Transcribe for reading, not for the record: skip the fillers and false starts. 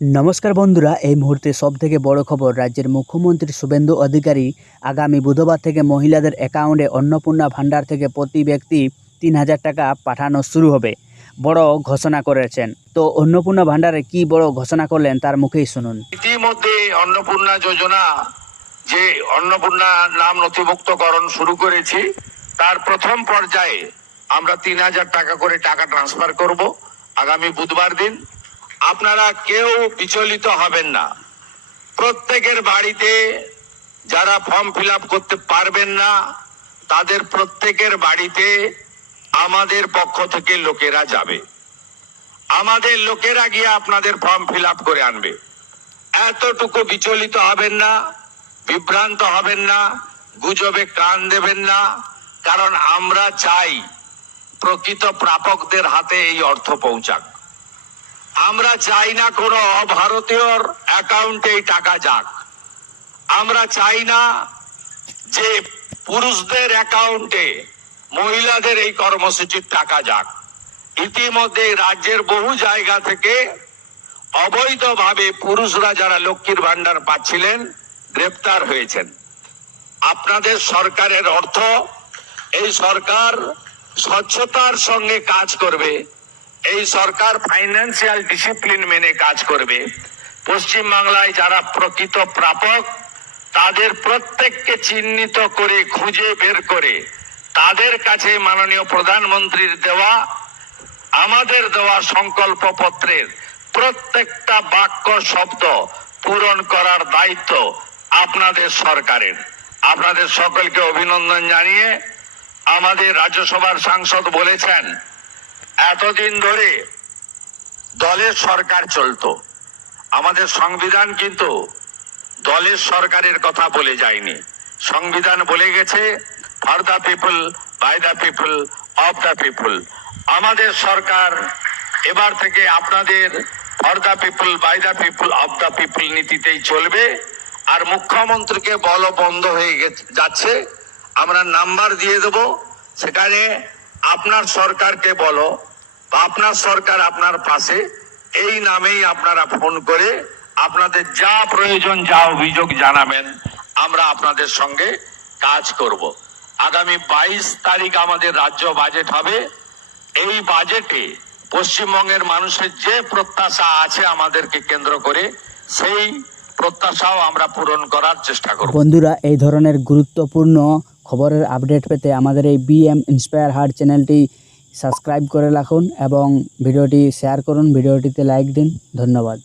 নমস্কার বন্ধুরা, এই মুহূর্তে সবথেকে বড় খবর। রাজ্যের মুখ্যমন্ত্রী শুভেন্দু অধিকারী আগামী বুধবার থেকে মহিলাদের অ্যাকাউন্টে অন্নপূর্ণা ভান্ডার থেকে প্রতি ব্যক্তি ৩,০০০ টাকা পাঠানো শুরু হবে বড় ঘোষণা করেছেন। তো অন্নপূর্ণা ভান্ডারে কি বড় ঘোষণা করলেন তার মুখেই শুনুন। ইতিমধ্যে অন্নপূর্ণা যোজনা যে অন্নপূর্ণা নাম নথিভুক্তকরণ শুরু করেছি, তার প্রথম পর্যায়ে আমরা ৩,০০০ টাকা করে টাকা ট্রান্সফার করব আগামী বুধবার দিন। আপনারা কেউ বিচলিত হবেন না। প্রত্যেকের বাড়িতে যারা ফর্ম ফিল আপ করতে পারবেন না, তাদের প্রত্যেকের বাড়িতে আমাদের পক্ষ থেকে লোকেরা যাবে। আমাদের লোকেরা গিয়ে আপনাদের ফর্ম ফিল আপ করে আনবে। এতটুকু বিচলিত হবেন না, বিভ্রান্ত হবেন না, গুজবে কান দেবেন না। কারণ আমরা চাই প্রকৃত প্রাপকদের হাতে এই অর্থ পৌঁছাক। আমরা চাই না কোনো অভারতীয়র অ্যাকাউন্টে এই টাকা যাক। আমরা চাই না যে পুরুষদের অ্যাকাউন্টে মহিলাদের এই কর্মসূচির টাকা যাক। ইতিমধ্যে রাজ্যের বহু জায়গা থেকে অবৈধভাবে পুরুষরা যারা লক্ষ্মীর ভান্ডার পাচ্ছিলেন গ্রেপ্তার হয়েছেন। আপনাদের সরকারের অর্থ, এই সরকার স্বচ্ছতার সঙ্গে কাজ করবে, এই সরকার ফাইন্যান্সিয়াল ডিসিপ্লিন মেনে কাজ করবে। পশ্চিমবাংলায় যারা প্রকৃত প্রাপক তাদের প্রত্যেককে চিহ্নিত করে খুঁজে বের করে তাদের কাছে মাননীয় প্রধানমন্ত্রীর দেওয়া, আমাদের দেওয়া সংকল্প পত্রের প্রত্যেকটা বাক্য শব্দ পূরণ করার দায়িত্ব আপনাদের সরকারের। আপনাদের সকলকে অভিনন্দন জানিয়ে আমাদের রাজ্যসভার সাংসদ বলেছেন, এতদিন ধরে দলের সরকার চলতো। আমাদের সংবিধান কিন্তু দলের সরকারের কথা বলে যায়নি। সংবিধান বলে গেছে for the people, by the people, of the people. আমাদের সরকার এবার থেকে আপনাদের for the people, by the people, of the people নীতিতেই চলবে। আর মুখ্যমন্ত্রীকে বল বন্ধ হয়ে যাচ্ছে, আমরা নাম্বার দিয়ে দেব, সেখানে আপনার সরকারকে বলো বা আপনার সরকার আপনার পাশে, এই নামেই আপনারা ফোন করে আপনাদের যা প্রয়োজন, যা অভিযোগ জানাবেন, আমরা আপনাদের সঙ্গে কাজ করব। আগামী 22 তারিখ আমাদের রাজ্য বাজেট হবে। এই বাজেটে পশ্চিমবঙ্গের মানুষের যে প্রত্যাশা আছে আমাদেরকে কেন্দ্র করে, সেই প্রত্যাশাও আমরা পূরণ করার চেষ্টা করব। বন্ধুরা, এই ধরনের গুরুত্বপূর্ণ খবরের আপডেট পেতে আমাদের এই বিএম ইন্সপায়ার হার্ট চ্যানেলটি সাবস্ক্রাইব করে রাখুন এবং ভিডিওটি শেয়ার করুন, ভিডিওটিতে লাইক দিন। ধন্যবাদ।